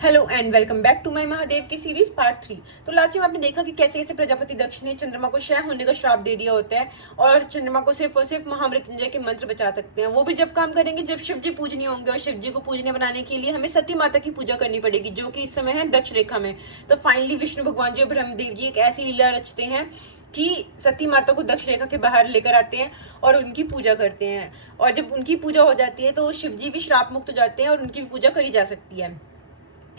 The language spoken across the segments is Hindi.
Hello and welcome back to my Mahadev की सीरीज पार्ट 3। तो लास्ट में आपने देखा कि कैसे कैसे प्रजापति दक्ष ने चंद्रमा को क्षय होने का श्राप दे दिया होता है और चंद्रमा को सिर्फ और सिर्फ महामृत्युंजय के मंत्र बचा सकते हैं। वो भी जब काम करेंगे जब शिव जी पूजनीय होंगे, और शिव जी को पूजनीय बनाने के लिए हमें सती माता की पूजा करनी पड़ेगी, जो कि इस समय है दक्ष रेखा में। तो फाइनली विष्णु भगवान जी और ब्रह्मदेव जी एक ऐसी लीला रचते हैं कि सती माता को दक्ष रेखा के बाहर लेकर आते हैं और उनकी पूजा करते हैं। और जब उनकी पूजा हो जाती है तो शिव जी भी श्राप मुक्त हो जाते हैं और उनकी भी पूजा करी जा सकती है।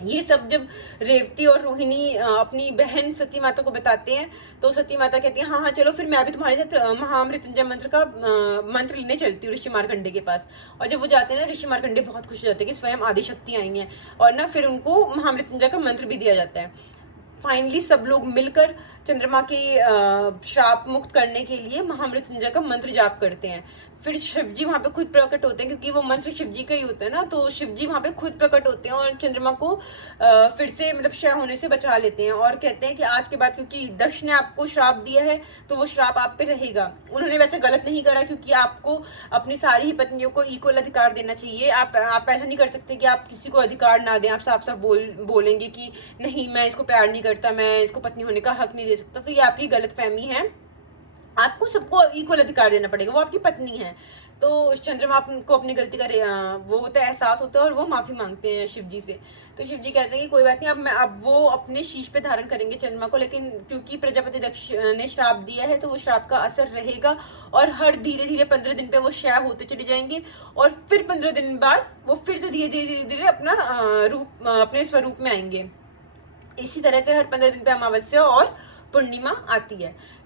ये सब जब रेवती और रोहिणी अपनी बहन सती माता को बताते हैं तो सती माता कहती है, हाँ हाँ चलो फिर मैं भी तुम्हारे साथ महामृत्युंजय मंत्र का मंत्र लेने चलती हूँ ऋषि मार्कंडे के पास। और जब वो जाते हैं ना, ऋषि मार्कंडे बहुत खुश हो जाते हैं कि स्वयं आदि शक्ति आई हैं, और ना फिर उनको महामृत्युंजय का मंत्र भी दिया जाता है। फाइनली सब लोग मिलकर चंद्रमा के श्राप मुक्त करने के लिए महामृत्युंजय का मंत्र जाप करते हैं। फिर शिव जी वहां पे खुद प्रकट होते हैं, क्योंकि वो मंत्र शिव जी का ही होता है ना, तो शिव जी वहां पे खुद प्रकट होते हैं और चंद्रमा को फिर से मतलब क्षय होने से बचा लेते हैं। और कहते हैं कि आज के बाद क्योंकि दक्ष ने आपको श्राप दिया है तो वो श्राप आप पे रहेगा। उन्होंने वैसे गलत नहीं करा, क्योंकि आपको अपनी सारी ही पत्नियों को इक्वल अधिकार देना चाहिए। आप ऐसा नहीं कर सकते कि आप किसी को अधिकार ना दें। आप साफ साफ बोलेंगे कि नहीं, मैं इसको प्यार नहीं करता, मैं इसको पत्नी होने का हक नहीं दे सकता। तो ये आपकी गलत फहमी है। आपको सबको इक्वल अधिकार देना पड़ेगा, वो आपकी पत्नी है। तो चंद्रमा को अपनी गलती का वो होता है, एहसास होता है, और वो माफी मांगते हैं शिव जी से। तो शिव जी कहते हैं कि कोई बात नहीं, अब वो अपने शीश पे धारण करेंगे चंद्रमा को, लेकिन क्योंकि प्रजापति दक्ष ने श्राप दिया है तो वो श्राप का असर रहेगा और हर धीरे धीरे 15 दिन पे वो क्षय होते चले जाएंगे। और फिर 15 दिन बाद वो फिर से धीरे धीरे धीरे धीरे अपना रूप अपने स्वरूप में आएंगे। इसी तरह से हर 15 दिन पे अमावस्या और पूर्णिमा आती है।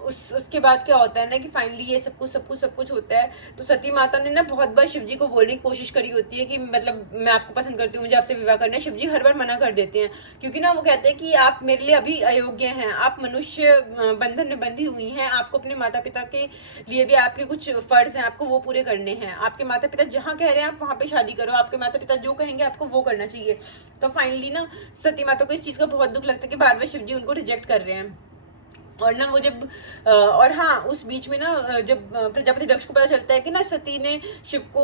उसके बाद क्या होता है ना कि फाइनली ये सब कुछ होता है। तो सती माता ने ना बहुत बार शिव जी को बोलने की कोशिश करी होती है कि मतलब मैं आपको पसंद करती हूँ, मुझे आपसे विवाह करना है। शिव जी हर बार मना कर देते हैं, क्योंकि ना वो कहते हैं कि आप मेरे लिए अभी अयोग्य हैं, आप मनुष्य बंधन में बंधी हुई हैं, आपको अपने माता पिता के लिए भी आपके कुछ फर्ज हैं, आपको वो पूरे करने हैं। आपके माता पिता जहाँ कह रहे हैं आप वहाँ पे शादी करो, आपके माता पिता जो कहेंगे आपको वो करना चाहिए। तो फाइनली ना सती माता को इस चीज का बहुत दुख लगता है कि बार बार शिव जी उनको रिजेक्ट कर रहे हैं। और ना वो जब और हाँ, उस बीच में ना जब प्रजापति दक्ष को पता चलता है कि ना सती ने शिव को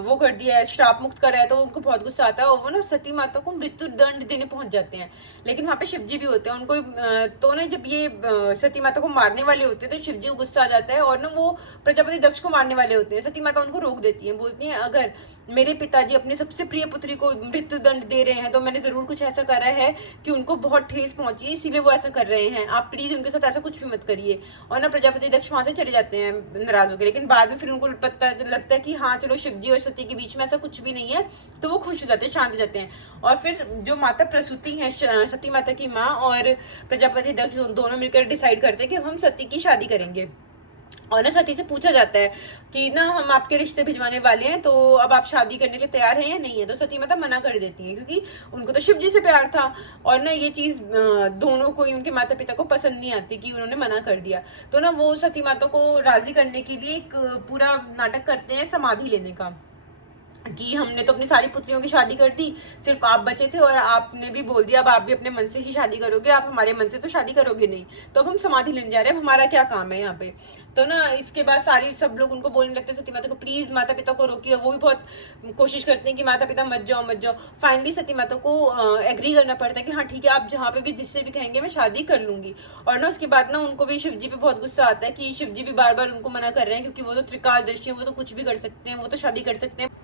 वो कर दिया है, श्राप मुक्त करा है, तो उनको बहुत गुस्सा आता है और वो ना सती माता को मृत्यु दंड देने पहुंच जाते हैं। लेकिन वहां पे शिव जी भी होते हैं, उनको तो ना जब ये सती माता को मारने वाले होते हैं तो शिव जी को गुस्सा आ जाता है और ना वो प्रजापति दक्ष को मारने वाले होते हैं। सती माता उनको रोक देती है, बोलती है अगर मेरे पिताजी अपने सबसे प्रिय पुत्री को मृत्यु दंड दे रहे हैं तो मैंने जरूर कुछ ऐसा करा है कि उनको बहुत ठेस पहुंची, इसीलिए वो ऐसा कर रहे हैं। आप प्लीज उनके साथ ऐसा कुछ भी मत करिए। और ना प्रजापति दक्ष वहां से चले जाते हैं नाराज होकर। लेकिन बाद में फिर उनको पता लगता है कि हाँ चलो शिव जी और सती के बीच में ऐसा कुछ भी नहीं है, तो वो खुश हो जाते हैं, शांत हो जाते हैं। और फिर जो माता प्रसूति है, सती माता की माँ और प्रजापति दक्ष दोनों मिलकर डिसाइड करते हैं कि हम सती की शादी करेंगे। और ना सती से पूछा जाता है कि ना हम आपके रिश्ते भिजवाने वाले हैं, तो अब आप शादी करने के लिए तैयार हैं या नहीं है। तो सती माता मना कर देती हैं, क्योंकि उनको तो शिव जी से प्यार था। और ना ये चीज दोनों को ही, उनके माता पिता को पसंद नहीं आती कि उन्होंने मना कर दिया। तो ना वो सती माता को राजी करने के लिए एक पूरा नाटक करते हैं समाधि लेने का, कि हमने तो अपनी सारी पुत्रियों की शादी कर दी, सिर्फ आप बचे थे और आपने भी बोल दिया अब आप भी अपने मन से ही शादी करोगे, आप हमारे मन से तो शादी करोगे नहीं, तो अब हम समाधि लेने जा रहे हैं, अब हमारा क्या काम है यहाँ पे। तो ना इसके बाद सब लोग उनको बोलने लगते हैं सती माता को प्लीज माता पिता को रोकिए। वो भी बहुत कोशिश करते हैं कि माता पिता मत जाओ। फाइनली सती माता को एग्री करना पड़ता है कि हाँ ठीक है, आप जहाँ पे भी जिससे भी कहेंगे मैं शादी कर लूंगी। और ना उसके बाद ना उनको भी शिव जी पे बहुत गुस्सा आता है कि शिव जी भी बार बार उनको मना कर रहे हैं, क्योंकि वो तो त्रिकालदर्शी है, वो तो कुछ भी कर सकते हैं, वो तो शादी कर सकते हैं।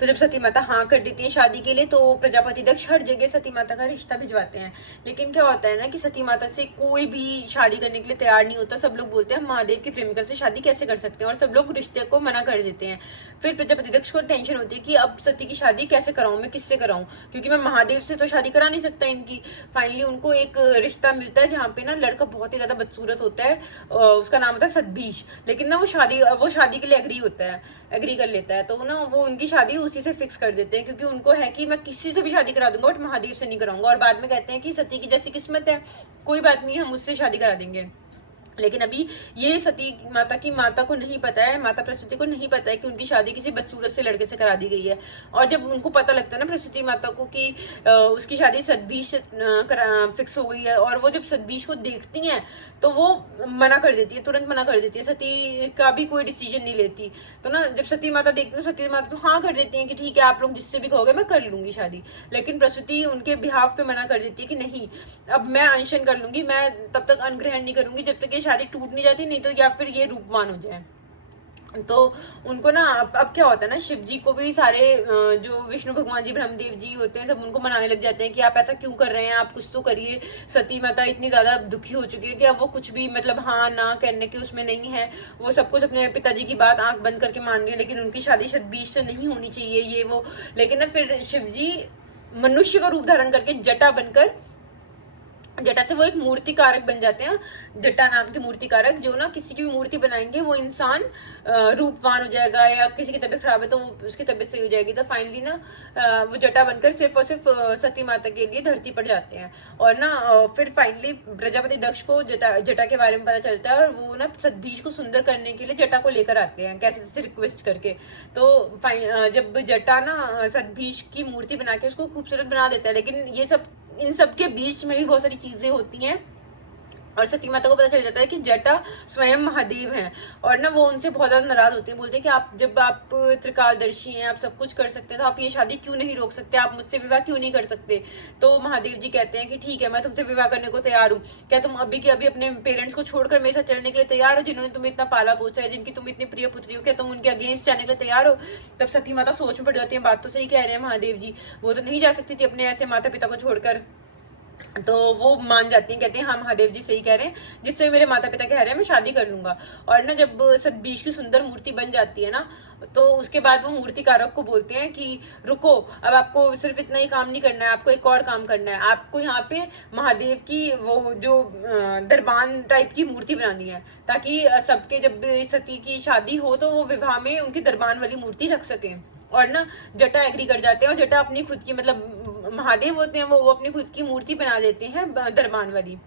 तो जब सती माता हाँ कर देती है शादी के लिए, तो प्रजापति दक्ष हर जगह सती माता का रिश्ता भिजवाते हैं। लेकिन क्या होता है ना कि सती माता से कोई भी शादी करने के लिए तैयार नहीं होता। सब लोग बोलते हैं महादेव की प्रेमिका से शादी कैसे कर सकते हैं, और सब लोग रिश्ते को मना कर देते हैं। फिर प्रजापति दक्ष को टेंशन होती है कि अब सती की शादी कैसे कराऊं, मैं किससे कराऊं, क्योंकि मैं महादेव से तो शादी करा नहीं सकता इनकी। फाइनली उनको एक रिश्ता मिलता है जहाँ पे ना लड़का बहुत ही ज्यादा बदसूरत होता है, उसका नाम होता है सतभीष। लेकिन ना वो शादी के लिए एग्री कर लेता है। तो ना वो उनकी शादी उसी से फिक्स कर देते हैं, क्योंकि उनको है कि मैं किसी से भी शादी करा दूंगा बट महादेव से नहीं कराऊंगा। और बाद में कहते हैं कि सती की जैसी किस्मत है, कोई बात नहीं, हम उससे शादी करा देंगे। लेकिन अभी ये सती माता की माता को नहीं पता है, माता प्रसूति को नहीं पता है कि उनकी शादी किसी बदसूरत से लड़के से करा दी गई है। और जब उनको पता लगता है ना प्रसूति माता को कि उसकी शादी सतभीश से फिक्स हो गई है, और वो जब सतभीश को देखती हैं तो वो मना कर देती है, तुरंत मना कर देती है, सती का भी कोई डिसीजन नहीं लेती। तो ना जब सती माता देखती है, सती माता तो हाँ कर देती है कि ठीक है, आप लोग जिससे भी कहोगे मैं कर लूंगी शादी। लेकिन प्रसूति उनके बिहाफ पे मना कर देती है कि नहीं, अब मैं अनशन कर लूंगी, मैं तब तक अन्न ग्रहण नहीं करूंगी जब तक ये शादी टूट नहीं जाती, नहीं तो या फिर ये रूपवान हो जाए। तो उनको ना अब क्या होता है ना, शिव जी को भी सारे जो विष्णु भगवान जी, ब्रह्मदेव जी होते हैं, सब उनको मनाने लग जाते हैं कि आप ऐसा क्यों कर रहे हैं, आप कुछ तो करिए। सती माता इतनी ज्यादा दुखी हो चुकी है कि अब वो कुछ भी मतलब हाँ ना करने के उसमें नहीं है, वो सब कुछ अपने पिताजी की बात आंख बंद करके मान रही है। लेकिन उनकी शादी सतभीश से नहीं होनी चाहिए ये वो। लेकिन ना फिर शिव जी मनुष्य का रूप धारण करके जटा बनकर, जटा से वो एक मूर्ति कारक बन जाते हैं, जटा नाम के मूर्ति कारक, जो ना किसी की भी मूर्ति बनाएंगे वो इंसान रूपवान हो जाएगा, या किसी की तबीयत खराब है तो उसकी तबीयत सही हो जाएगी। तो फाइनली ना वो जटा बनकर सिर्फ और सिर्फ सती माता के लिए धरती पर जाते हैं। और ना फिर फाइनली प्रजापति दक्ष को जटा के बारे में पता चलता है, और वो ना सतभीश को सुंदर करने के लिए जटा को लेकर आते हैं कैसे जैसे रिक्वेस्ट करके। तो जब जटा ना सतभीश की मूर्ति बना के उसको खूबसूरत बना देता है, लेकिन ये सब इन सब के बीच में भी बहुत सारी चीजें होती हैं, और सती माता को पता चल जाता है कि जटा स्वयं महादेव हैं। और ना वो उनसे बहुत ज्यादा नाराज होती है, बोलते हैं कि आप जब आप त्रिकालदर्शी हैं, आप सब कुछ कर सकते हैं, तो आप ये शादी क्यों नहीं रोक सकते, आप मुझसे विवाह क्यों नहीं कर सकते। तो महादेव जी कहते हैं कि ठीक है, मैं तुमसे विवाह करने को तैयार हूँ, क्या तुम अभी के अभी अपने पेरेंट्स को छोड़कर मेरे साथ चलने के लिए तैयार हो, जिन्होंने तुम्हें इतना पाला पोसा है, जिनकी तुम इतनी प्रिय पुत्री हो, क्या तुम उनके अगेंस्ट जाने के लिए तैयार हो। तब सती माता सोच में पड़ जाती है, बात तो सही कह रहे हैं महादेव जी, वो तो नहीं जा सकती थी अपने ऐसे माता पिता को छोड़कर। तो वो मान जाती हैं, कहते हैं हाँ महादेव जी सही कह रहे हैं, जिससे मेरे माता पिता कह रहे हैं मैं शादी कर लूंगा। और ना जब सतभीश की सुंदर मूर्ति बन जाती है ना, तो उसके बाद वो मूर्ति कारक को बोलते हैं कि रुको, अब आपको सिर्फ इतना ही काम नहीं करना है, आपको एक और काम करना है, आपको यहाँ पे महादेव की वो जो दरबान टाइप की मूर्ति बनानी है, ताकि सबके जब सती की शादी हो तो वो विवाह में उनकी दरबान वाली मूर्ति रख सके। और ना जटा एग्री कर जाते हैं, और जटा अपनी खुद की मतलब महादेव होते हैं वो अपनी खुद की मूर्ति बना देते हैं दरबान वाली।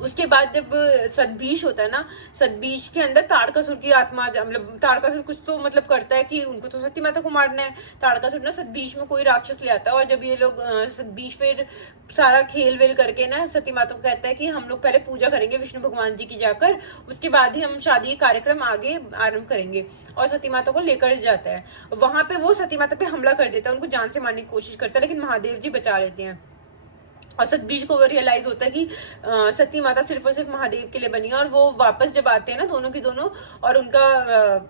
उसके बाद जब सतभीश होता है ना, सतभीश के अंदर ताड़कासुर की आत्मा, मतलब ताड़कासुर कुछ तो मतलब करता है कि उनको तो सती माता को मारना है। ताड़कासुर ना सतभीश में कोई राक्षस ले आता है, और जब ये लोग सतभीश फिर सारा खेल वेल करके ना सती माता को कहता है कि हम लोग पहले पूजा करेंगे विष्णु भगवान जी की जाकर, उसके बाद ही हम शादी कार्यक्रम आगे आरंभ करेंगे। और सती माता को लेकर जाता है, वहां पे वो सती माता पे हमला कर देता है, उनको जान से मारने की कोशिश करता है, लेकिन महादेव जी बचा लेते हैं। और सतभीश को रियलाइज होता है कि सती माता सिर्फ और सिर्फ महादेव के लिए बनी है। और वो वापस जब आते हैं ना दोनों की दोनों, और उनका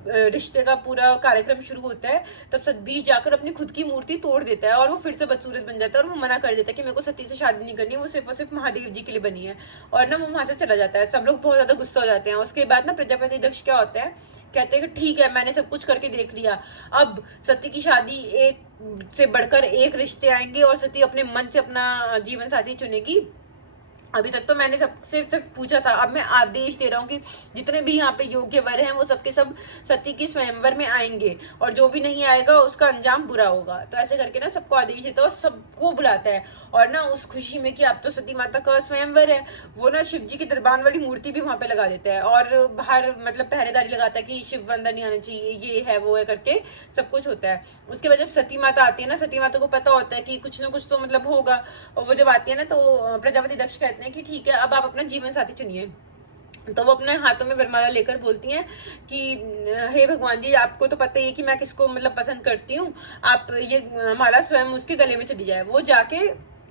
रिश्ते का पूरा कार्यक्रम शुरू होता है, तब सतभीश जाकर अपनी खुद की मूर्ति तोड़ देता है, और वो फिर से बदसूरत बन जाता है, और वो मना कर देता है कि मेरे को सती से शादी नहीं करनी, वो सिर्फ और सिर्फ महादेव जी के लिए बनी है। और ना वो वहां से चला जाता है, सब लोग बहुत ज्यादा गुस्सा हो जाते हैं। उसके बाद ना प्रजापति दक्ष क्या होता है, कहते हैं कि ठीक है मैंने सब कुछ करके देख लिया, अब सती की शादी एक से बढ़कर एक रिश्ते आएंगे, और सती अपने मन से अपना जीवन साथी चुनेगी। अभी तक तो मैंने सबसे सिर्फ पूछा था, अब मैं आदेश दे रहा हूँ कि जितने भी यहाँ पे योग्य वर हैं वो सबके सब सती की स्वयंवर में आएंगे, और जो भी नहीं आएगा उसका अंजाम बुरा होगा। तो ऐसे करके ना सबको आदेश देता है और सबको बुलाता है। और ना उस खुशी में कि अब तो सती माता का स्वयंवर है, वो ना शिव जी की दरबान वाली मूर्ति भी वहां पे लगा देता है, और बाहर मतलब पहरेदारी लगाता है कि शिव अंदर नहीं आना चाहिए, ये है वो है करके सब कुछ होता है। उसके बाद जब सती माता आती है ना, सती माता को पता होता है कि कुछ ना कुछ तो मतलब होगा, और वो जब आती है ना तो प्रजापति दक्ष कहते हैं कि ठीक है अब आप अपना जीवन साथी चुनिए। तो वो अपने हाथों में वरमाला लेकर बोलती हैं कि हे भगवान जी, आपको तो पता ही है कि मैं किसको मतलब पसंद करती हूँ, आप ये माला स्वयं उसके गले में चली जाए। वो जाके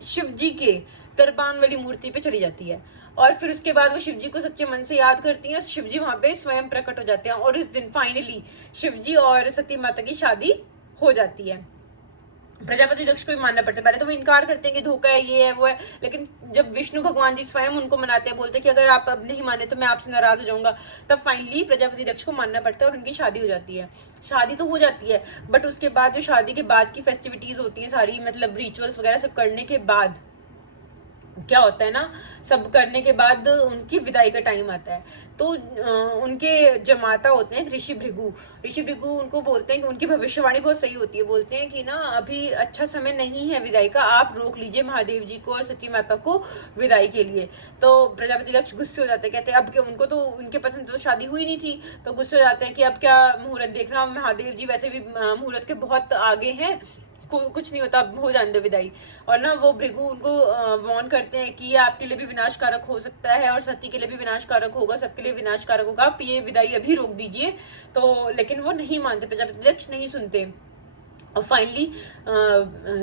शिव जी के दरबान वाली मूर्ति पे चली जाती है, और फिर उसके बाद वो शिव जी को सच्चे मन से याद करती हैं, शिव जी वहां पे स्वयं प्रकट हो जाते हैं, और इस दिन फाइनली शिव जी और सती माता की शादी हो जाती है। प्रजापति दक्ष को भी मानना पड़ता है, पहले तो वो इनकार करते हैं कि धोखा है, ये है वो है, लेकिन जब विष्णु भगवान जी स्वयं उनको मनाते हैं, बोलते हैं कि अगर आप अब नहीं माने तो मैं आपसे नाराज हो जाऊंगा, तब फाइनली प्रजापति दक्ष को मानना पड़ता है और उनकी शादी हो जाती है। शादी तो हो जाती है, बट उसके बाद जो शादी के बाद की फेस्टिविटीज होती है सारी, मतलब रिचुअल्स वगैरह सब करने के बाद क्या होता है ना, सब करने के बाद उनकी विदाई का टाइम आता है। तो उनके जमाता होते हैं ऋषि भृगु उनको बोलते हैं कि उनकी भविष्यवाणी बहुत सही होती है। बोलते हैं कि ना अभी अच्छा समय नहीं है विदाई का, आप रोक लीजिए महादेव जी को और सती माता को विदाई के लिए। तो प्रजापति दक्ष गुस्से हो जाते हैं, कहते हैं अब क्या, उनको तो उनके पसंद से तो शादी हुई नहीं थी, तो गुस्से हो जाते हैं कि अब क्या मुहूर्त देखना, महादेव जी वैसे भी मुहूर्त के बहुत आगे हैं, कुछ नहीं होता, अब हो जाने दो विदाई। और ना वो भृगु उनको वार्न करते हैं कि ये आपके लिए भी विनाशकारक हो सकता है और सती के लिए भी विनाशकारक होगा, सबके लिए विनाशकारक होगा, आप ये विदाई अभी रोक दीजिए। तो लेकिन वो नहीं मानते, प्रजापति दक्ष नहीं सुनते। और फाइनली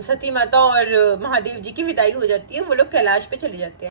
सती माता और महादेव जी की विदाई हो जाती है, वो लोग कैलाश पे चले जाते हैं।